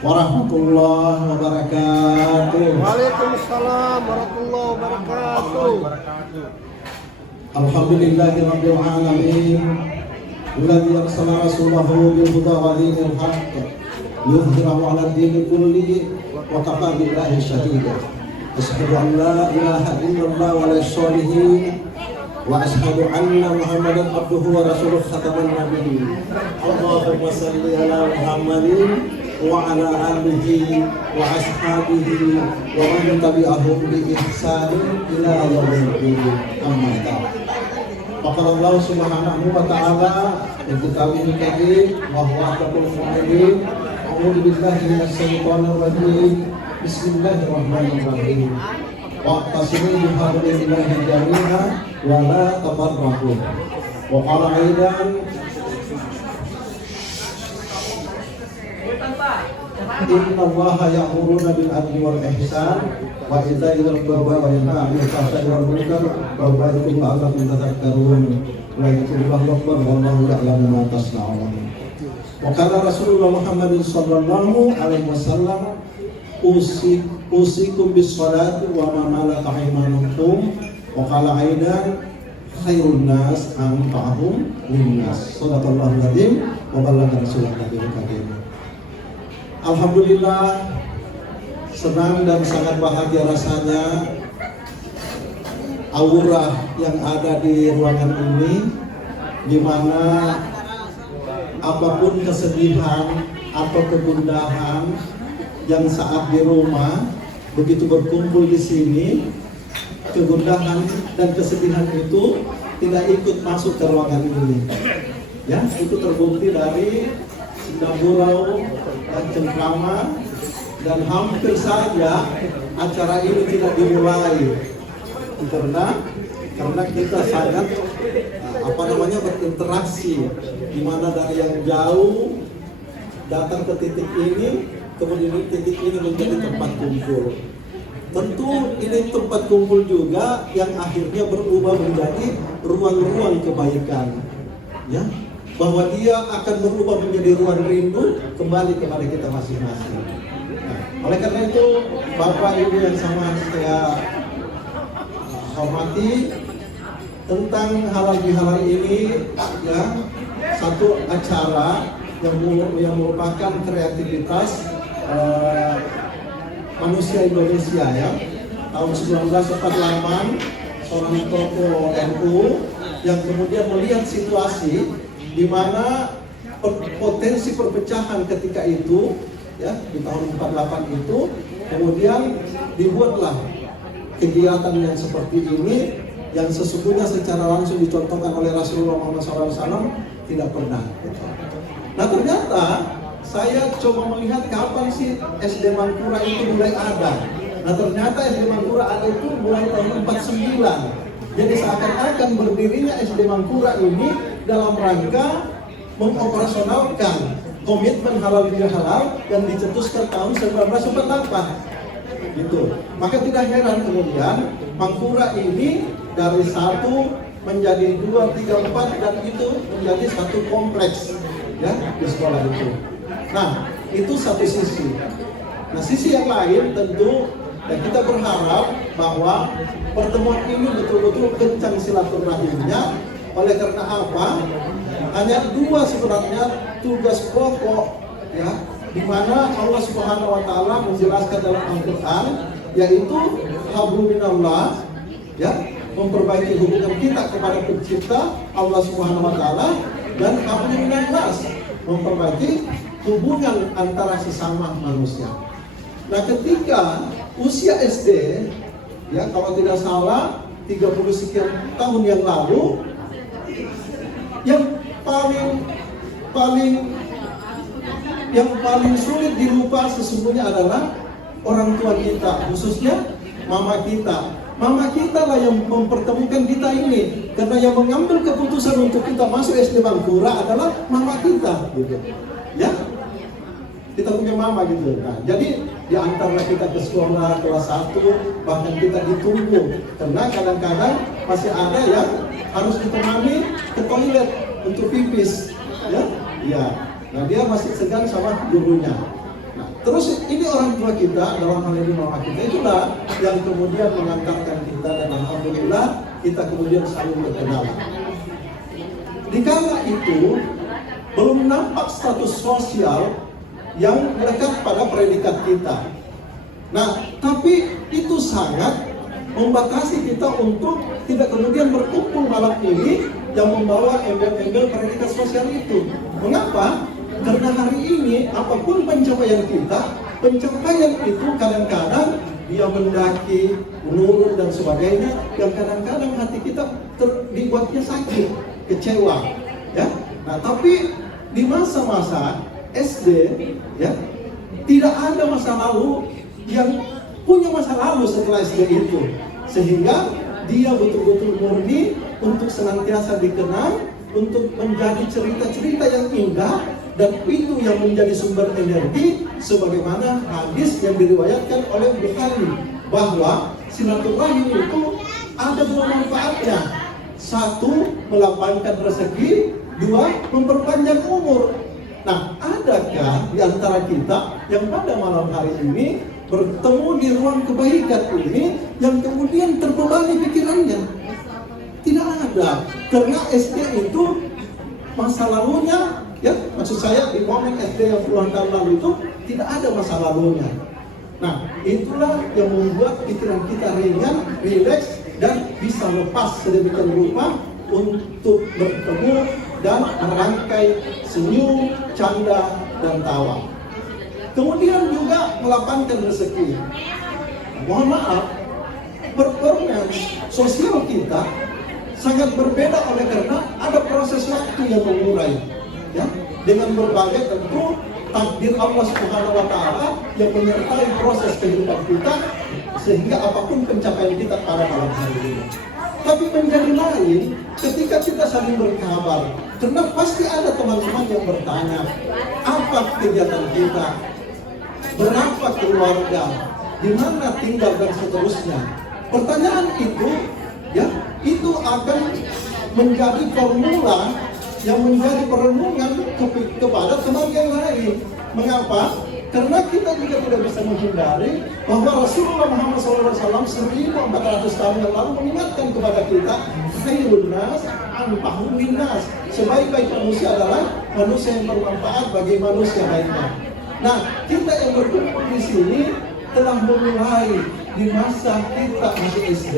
warahmatullahi wabarakatuh. Waalaikumsalam warahmatullahi wabarakatuh. Alhamdulillahirabbil alamin. Alladzi arsala rasulahu bil huda wa dinil haqq liyudhhirahu 'ala ad-dini kullihi wa kafaa billahi shahida. Asyhadu an la ilaha illallah wa la sholihin wa asyhadu anna Muhammadan abduhu wa rasuluh khataman nabiyyin. Allahumma shalli ala Muhammadin wa ala alihi wa ashabihi wa man tabi'ahum bi ihsanin ila yaumil din. Amma ba'd. Qala Allah Subhanahu wa ta'ala fi kitabihil karim wa huwa atqul mu'minin. A'udzu billahi minasy syaithanir rajim. Bismillahirrahmanirrahim. Wa'tasimu bihablillahi jami'an wa la tafarraqu. Wa qala aidan Inna Allaha ya'muruna bil adli wal ihsan wa ita'i dzil qurba wa yanha 'anil fahsya'i wal munkar wa ya'idhukum la'allakum tadhakkarun wa yadhkurullahu akbar wallahu ya'lamu ma tasna'un. Wa qala Rasulullah Muhammad sallallahu alaihi wasallam usikum bis salati wa ma malakat aymanukum wa qala aidan khairun nas anfa'uhum linnas. Shadaqallahu adzim wa ballagha rasulullah nabiyul karim. Alhamdulillah, senang dan sangat bahagia rasanya aura yang ada di ruangan ini, di mana apapun kesedihan atau kegundahan yang saat di rumah begitu berkumpul di sini, kegundahan dan kesedihan itu tidak ikut masuk ke ruangan ini. Ya, itu terbukti dari Sindangurau dan Cengkrama, dan hampir saja acara ini tidak dimulai karena kita sangat berinteraksi, di mana dari yang jauh datang ke titik ini, kemudian titik ini menjadi tempat kumpul. Tentu ini tempat kumpul juga yang akhirnya berubah menjadi ruang-ruang kebaikan, ya, bahwa dia akan berubah menjadi ruang rindu kembali kepada kita masing-masing. Nah, oleh karena itu, Bapak Ibu yang sama saya hormati, tentang halal bihalal ini, ya, satu acara yang merupakan kreativitas manusia Indonesia, ya, tahun 1948, seorang tokoh NU yang kemudian melihat situasi di mana potensi perpecahan ketika itu, ya, di tahun 48 itu, kemudian dibuatlah kegiatan yang seperti ini, yang sesungguhnya secara langsung dicontohkan oleh Rasulullah Muhammad SAW tidak pernah. Nah, ternyata saya coba melihat kapan sih SD Mangkura itu mulai ada. Nah, ternyata SD Mangkura ada itu mulai tahun 49. Jadi seakan-akan berdirinya SD Mangkura ini dalam rangka mengoperasionalkan komitmen halal bihalal yang dicetuskan tahun 1948. Gitu. Maka tidak heran kemudian Mangkura ini dari 1 menjadi 2, 3, 4 dan itu menjadi satu kompleks, ya, di sekolah itu. Nah, itu satu sisi. Nah, sisi yang lain tentu, dan kita berharap bahwa pertemuan ini betul-betul kencang silaturahimnya. Oleh karena apa? Hanya 2 sebenarnya tugas pokok, ya, di mana Allah Subhanahu wa taala menjelaskan dalam Al-Qur'an, yaitu hablum minallah, ya, memperbaiki hubungan kita kepada pencipta Allah Subhanahu wa taala, dan hablum minannas, memperbaiki hubungan antara sesama manusia. Nah, ketika usia SD, ya, kalau tidak salah 30 sekian tahun yang lalu, yang paling sulit dilupa sesungguhnya adalah orang tua kita, khususnya mama kita. Mama kita lah yang mempertemukan kita ini, karena yang mengambil keputusan untuk kita masuk SD Mangkura adalah mama kita, gitu. Ya, kita punya mama gitu. Nah, jadi diantarlah kita ke sekolah kelas 1, bahkan kita ditunggu, karena kadang-kadang masih ada yang harus ditemani ke toilet untuk pipis, ya. Ya. Nah, dia masih segan sama gurunya. Nah, Terus ini orang tua kita, dalam hal ini mama kita, itulah yang kemudian mengantarkan kita, dan alhamdulillah kita kemudian saling berkenal. Di kala itu belum nampak status sosial yang melekat pada predikat kita. Nah, tapi itu sangat membatasi kita untuk tidak kemudian berkumpul malam ini yang membawa embel-embel predikat sosial itu. Mengapa? Karena hari ini apapun pencapaian kita, pencapaian itu kadang-kadang dia mendaki, menurun dan sebagainya, yang kadang-kadang hati kita dibuatnya sakit, kecewa, ya. Nah, tapi di masa-masa SD, ya, tidak ada masa lalu yang punya masa lalu setelah SD itu, sehingga dia betul-betul murni untuk senantiasa dikenang, untuk menjadi cerita-cerita yang indah, dan itu yang menjadi sumber energi, sebagaimana hadis yang diriwayatkan oleh Bukhari, bahwa silaturahim itu ada dua manfaatnya. Satu, melapangkan rezeki. Dua, memperpanjang umur. Nah, adakah di antara kita yang pada malam hari ini bertemu di ruang kebaikan ini yang kemudian terbebani pikirannya? Tidak ada. Karena SD itu masa lalunya, ya, maksud saya di momen SD yang puluhan tahun lalu itu tidak ada masa lalunya. Nah, itulah yang membuat pikiran kita ringan, rileks, dan bisa lepas sedemikian rupa untuk bertemu dan merangkai senyum, canda, dan tawa. Kemudian juga melapangkan rezeki. Mohon maaf, performance sosial kita sangat berbeda oleh karena ada proses waktu yang mengurai, ya, dengan berbagai tentu takdir Allah Subhanahu wa Ta'ala yang menyertai proses kehidupan kita, sehingga apapun pencapaian kita pada malam hari ini. Tapi menjadi lain ketika kita saling berkabar, karena pasti ada teman-teman yang bertanya, apa kegiatan kita, berapa keluarga, di mana tinggal, dan seterusnya. Pertanyaan itu, ya, itu akan menjadi formula yang menjadi perenungan kepada teman yang lain. Mengapa? Karena kita juga tidak bisa menghindari bahwa Rasulullah Muhammad SAW 1400 tahun yang lalu mengingatkan kepada kita, khairun nas anfa'uhum linnas. Sebaik-baik manusia adalah manusia yang bermanfaat bagi manusia lainnya. Nah, kita yang berkumpul di sini telah memulai di masa kita masih SD.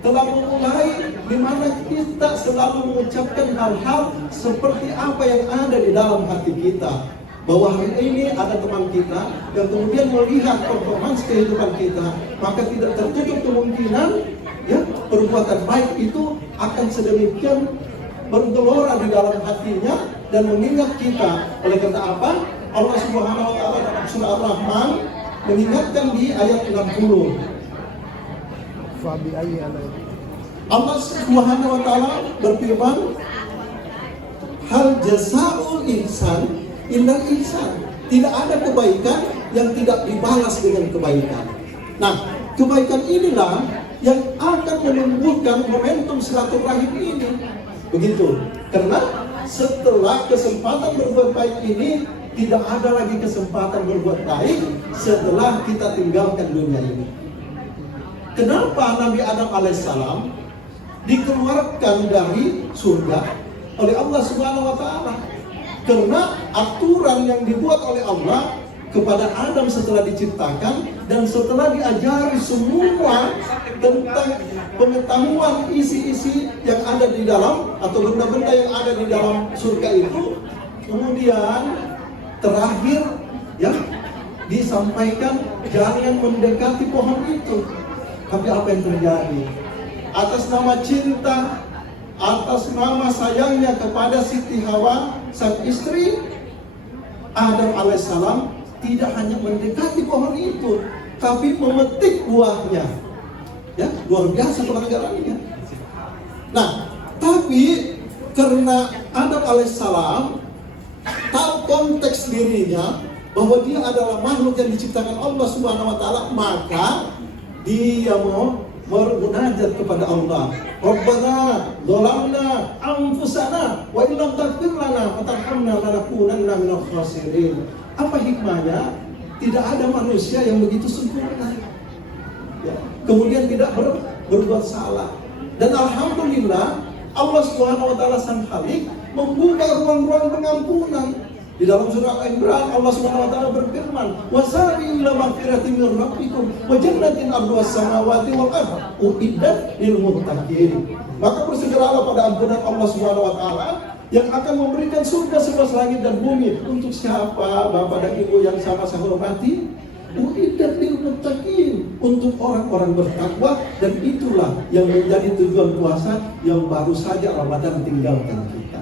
Telah memulai di mana kita selalu mengucapkan hal-hal seperti apa yang ada di dalam hati kita. Bahwa hari ini ada teman kita yang kemudian melihat performance kehidupan kita, maka tidak tertutup kemungkinan, ya, perbuatan baik itu akan sedemikian bergelora di dalam hatinya dan mengingat kita. Oleh karena apa? Allah Subhanahu wa Ta'ala dalam surah Ar-Rahman mengingatkan di ayat 60. Allah Subhanahu wa Ta'ala berfirman, hal jazaa'ul insan illa ihsan. Tidak ada kebaikan yang tidak dibalas dengan kebaikan. Nah, kebaikan inilah yang akan menumbuhkan momentum silaturahim ini. Begitu. Karena setelah kesempatan berbuat baik ini, tidak ada lagi kesempatan berbuat baik setelah kita tinggalkan dunia ini. Kenapa Nabi Adam alaihissalam dikeluarkan dari surga oleh Allah Subhanahu wa Ta'ala? Karena aturan yang dibuat oleh Allah kepada Adam setelah diciptakan dan setelah diajari semua tentang pengetahuan isi-isi yang ada di dalam atau benda-benda yang ada di dalam surga itu, kemudian terakhir, ya, disampaikan jangan mendekati pohon itu. Tapi apa yang terjadi? Atas nama cinta, atas nama sayangnya kepada Siti Hawa, sang istri, Adam alaihissalam tidak hanya mendekati pohon itu, tapi memetik buahnya. Ya, luar biasa pelanggarannya. Nah, tapi karena Adam alaihissalam tahu konteks dirinya bahwa dia adalah makhluk yang diciptakan Allah Subhanahu wa Ta'ala, maka dia mau bermunajat kepada Allah. Rabbana zalamna anfusana wa illam taghfir lana wa tarhamna lanakunanna minal khasirin. Apa hikmahnya? tidak ada manusia yang begitu sempurna. Ya. Kemudian tidak berbuat salah. Dan alhamdulillah Allah Subhanahu wa taala Sang Khalik membuka ruang-ruang pengampunan. Di dalam surah Al-Imran Allah Subhanahu wa taala berfirman, "Wasari'u ila magfiratin min rabbikum wa jannatin 'arduha as-samawati wal ardh uiddat lil muttaqin." Maka bersegeralah pada ampunan Allah Subhanahu wa taala yang akan memberikan surga seluas langit dan bumi. Untuk siapa Bapak dan Ibu yang sama-sama hormati? Uiddat lil muttaqin, untuk orang-orang bertakwa. Dan itulah yang menjadi tujuan puasa yang baru saja Ramadan tinggalkan kita.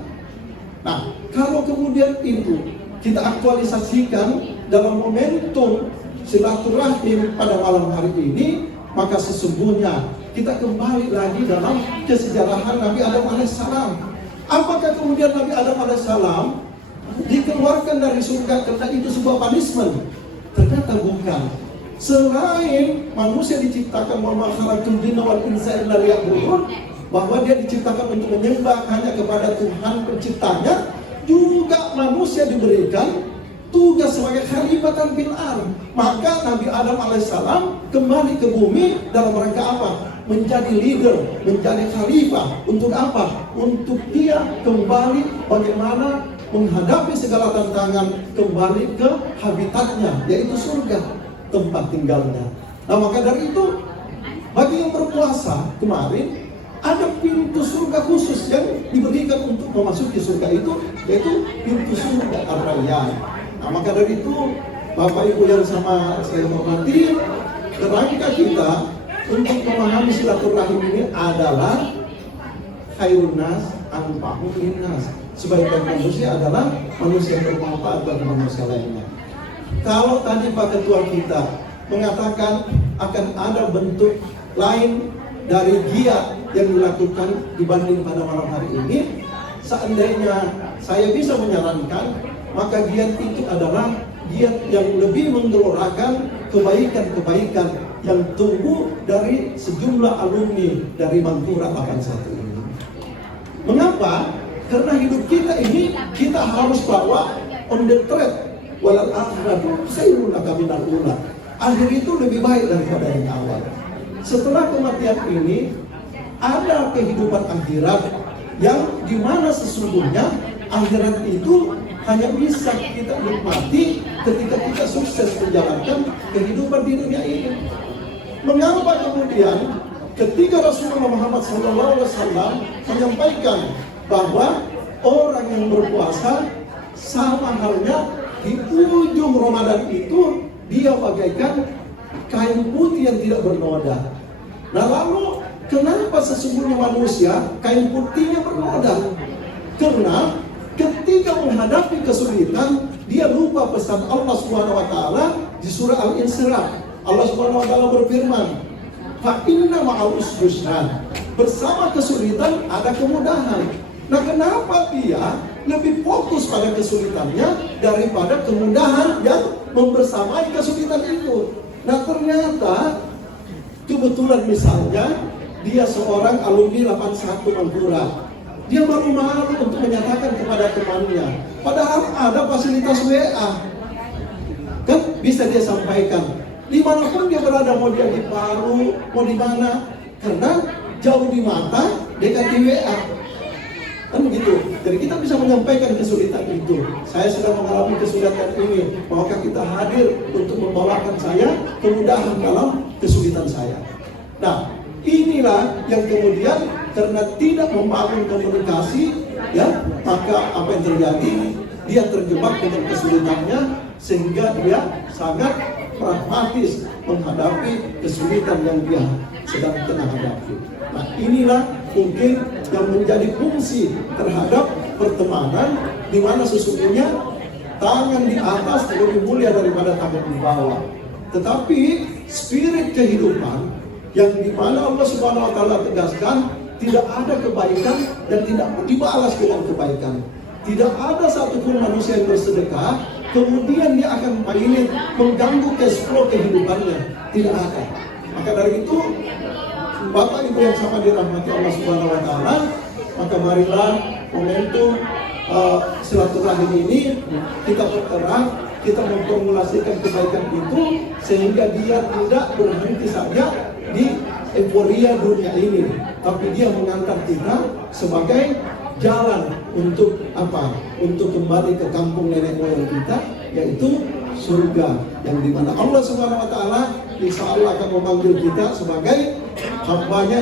Nah, kalau kemudian itu kita aktualisasikan dalam momentum silaturahim pada malam hari ini, maka sesungguhnya kita kembali lagi dalam kesejarahan Nabi Adam alaihissalam. Apakah kemudian Nabi Adam alaihissalam dikeluarkan dari surga karena itu sebuah punishment? Ternyata bukan. Selain manusia diciptakan wa ma khalaqtul jinna wal insa illa liya'budun, bahwa dia diciptakan untuk menyembah hanya kepada Tuhan penciptanya, juga manusia diberikan tugas sebagai khalifatan fil ardh. Maka Nabi Adam alaihissalam kembali ke bumi dalam rangka apa? Menjadi leader, menjadi khalifah. Untuk apa? Untuk dia kembali bagaimana menghadapi segala tantangan, kembali ke habitatnya, yaitu surga, tempat tinggalnya. Nah, maka dari itu bagi yang berpuasa kemarin ada pintu surga khusus yang diberikan untuk memasuki surga itu, yaitu pintu surga Ar-Rayyan. Nah, maka dari itu Bapak Ibu yang sama saya hormati, kerangka kita untuk memahami silaturahim ini adalah khairun nas anfa'uhum linnas. Sebaik-baik manusia adalah manusia yang bermanfaat bagi manusia lainnya. Kalau tadi Pak Ketua kita mengatakan akan ada bentuk lain dari giat yang dilakukan dibanding pada malam hari ini, seandainya saya bisa menyarankan, maka giat itu adalah giat yang lebih menggelorakan kebaikan-kebaikan yang tumbuh dari sejumlah alumni dari Mangkurat 81 ini. Mengapa? Karena hidup kita ini kita harus bawa on the track. Walal akhiratu khairun laka minal ula. Akhir itu lebih baik daripada yang awal. Setelah kematian ini ada kehidupan akhirat yang dimana sesungguhnya akhirat itu hanya bisa kita nikmati ketika kita sukses menjalankan kehidupan di dunia ini. Mengapa kemudian ketika Rasulullah Muhammad SAW menyampaikan bahwa orang yang berpuasa sama halnya di ujung Ramadan itu dia bagaikan kain putih yang tidak bernoda. Nah, lalu kenapa sesungguhnya manusia kain putihnya bernoda? Karena ketika menghadapi kesulitan dia lupa pesan Allah Subhanahu wa taala di surah Al-Insyrah. Allah Subhanahu wa taala berfirman, "Fa inna ma'al usri yusra." Bersama kesulitan ada kemudahan. Nah, kenapa dia lebih fokus pada kesulitannya daripada kemudahan yang membersamai kesulitan itu? Nah, ternyata kebetulan misalnya dia seorang alumni 81 Mangkurat. Dia malu-malu untuk menyatakan kepada temannya, padahal ada fasilitas WA. Kan bisa dia sampaikan dimanapun dia berada, mau dia di Paru, mau di mana, karena jauh di mata, dekat di WA. Kan begitu. Jadi kita bisa menyampaikan kesulitan itu. Saya sedang mengalami kesulitan ini, maukah kita hadir untuk membawakan saya kemudahan dalam kesulitan saya. Nah, inilah yang kemudian karena tidak membangun komunikasi, ya, maka apa yang terjadi? Dia terjebak dengan kesulitannya sehingga dia sangat pragmatis menghadapi kesulitan yang dia sedang tengah hadapi. Nah, inilah mungkin yang menjadi fungsi terhadap pertemanan, di mana sesungguhnya tangan di atas lebih mulia daripada tangan di bawah. Tetapi spirit kehidupan yang di mana Allah Subhanahu wa taala tegaskan tidak ada kebaikan dan tidak dibalas dengan kebaikan. Tidak ada satupun manusia yang bersedekah kemudian dia akan pailit mengganggu cash flow kehidupannya. Tidak ada. Maka dari itu Bapak Ibu yang sama dirahmati Allah Subhanahu wa taala, maka marilah momentum silaturahim ini kita perkerat kita memformulasikan kebaikan itu sehingga dia tidak berhenti saja di euforia dunia ini, tapi dia mengantar kita sebagai jalan untuk apa? Untuk kembali ke kampung nenek moyang kita, yaitu surga, yang dimana Allah Subhanahu Wa Taala insya Allah akan memanggil kita sebagai hambanya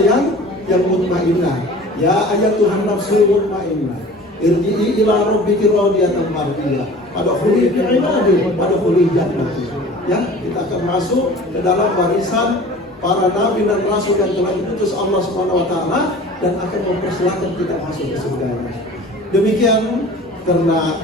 yang mutmainnah. Ya ayatuhan nafsul mutmainnah, irji'i ila rabbiki radiyatan mardiyah, fadkhuli fi ibadi wadkhuli jannati. Ya, kita akan masuk ke dalam barisan para nabi dan rasul yang telah diutus Allah Subhanahu Wa Taala dan akan mempersilahkan kita masuk ke surganya. Demikian, karena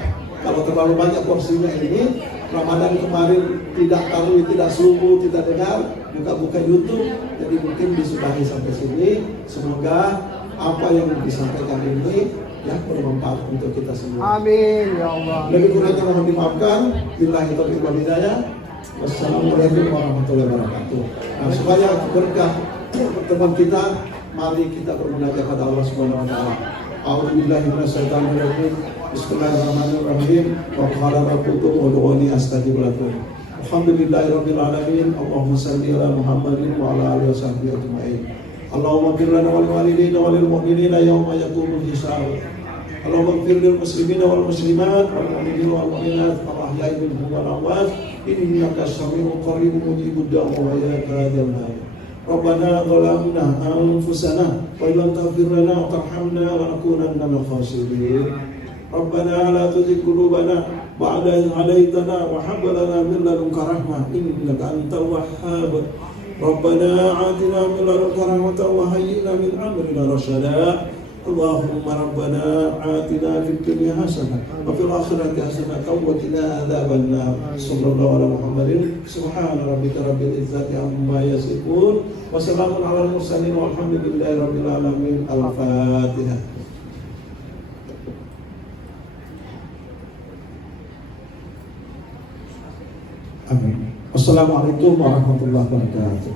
kalau terlalu banyak porsinya ini, Ramadan kemarin tidak tahu, tidak subuh, tidak dengar, buka-buka YouTube, jadi mungkin disudahi sampai sini. Semoga apa yang disampaikan ini ya bermanfaat untuk kita semua. Amin ya Allah. Lebih kurangnya mohon dimaafkan. Billahi taufiq wal hidayah. Wassalamualaikum warahmatullahi wabarakatuh. Nah, supaya berkah pertemuan kita, mari kita bermunajat kepada Allah Subhanahu Wa Taala. A'udzubillahi minasyaitonir rajim. Bismillahirrahmanirrahim. Wa qala rabbukum ud'uni astajib lakum. Alhamdulillahirabbil alamin. Allahumma shalli ala Muhammadin wa ala alihi washabbihi ajmain. Allahumma ighfir lana wal walidayna wal mu'minina yawma yaqumul hisab. Allahumma ighfir lil muslimina wal muslimat wal mu'minina wal mu'minat al ahya'i minhum wal amwat. Innaka samii'un qariibun mujibud da'wati wa ilayka al-masir. Rabbana zalamna anfusana wa illam taghfir lana wa tarhamna lanakunanna minal khasirin. Rabbana la tuzigh qulubana ba'da idh hadaytana wa hab lana min ladunka rahmah innaka antal wahhab. Rabbana atina min ladunka rahmatan wa hayyi' lana min amrina rashada. Allahumma rabbana atina fid dunya hasanah wa fil akhirati hasanah wa qina adzabannar. Sallallahu ala Muhammadin subhana rabbika rabbil izzati amma yasifun wa salamun alal mursalin walhamdulillahi rabbil alamin. Al-Fatihah. Amin. Wassalamualaikum warahmatullahi wabarakatuh.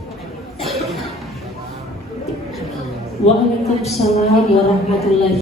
Waalaikumsalam warahmatullahi